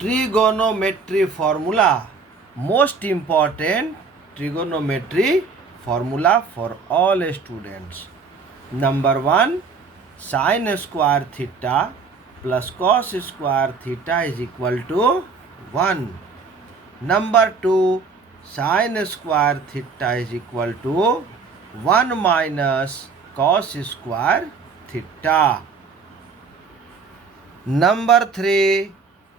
trigonometry formula, most important trigonometry formula for all students. Number 1, sin square theta plus cos square theta is equal to 1. Number 2, sin square theta is equal to 1 minus cos square theta. Number 3,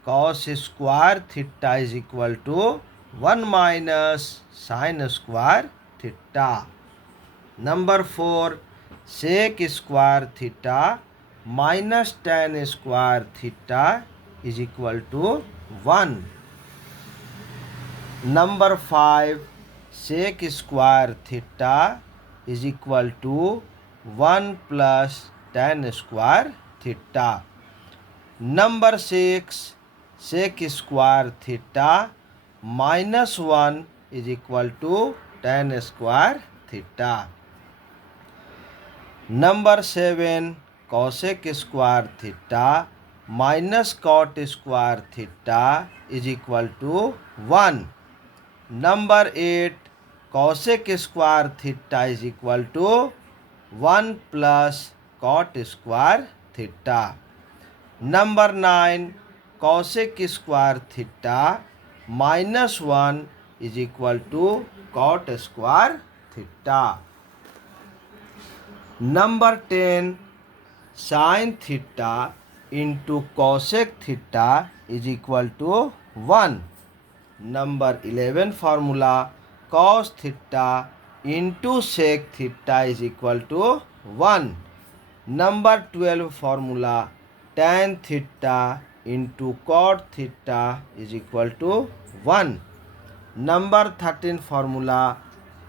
cos square theta is equal to 1 minus sin square theta. Number 4, sec square theta minus tan square theta is equal to 1. Number 5, sec square theta is equal to 1 plus tan square theta. Number 6, sec square theta minus 1 is equal to tan square theta. Number 7, cosec square theta minus cot square theta is equal to 1. Number 8, cosec square theta is equal to 1 plus cot square theta. Number 9, cosec square theta minus 1 is equal to cot square theta. Number 10, sin theta into cosec theta is equal to 1. Number 11 formula, cos theta into sec theta is equal to 1. Number 12 formula, tan theta into cot theta is equal to 1. Number 13 formula,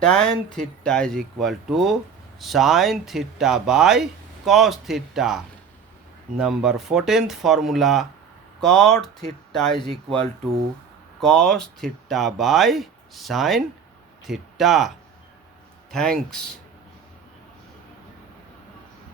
tan theta is equal to sin theta by cos theta. Number 14th formula, cot theta is equal to cos theta by sin theta. Thanks.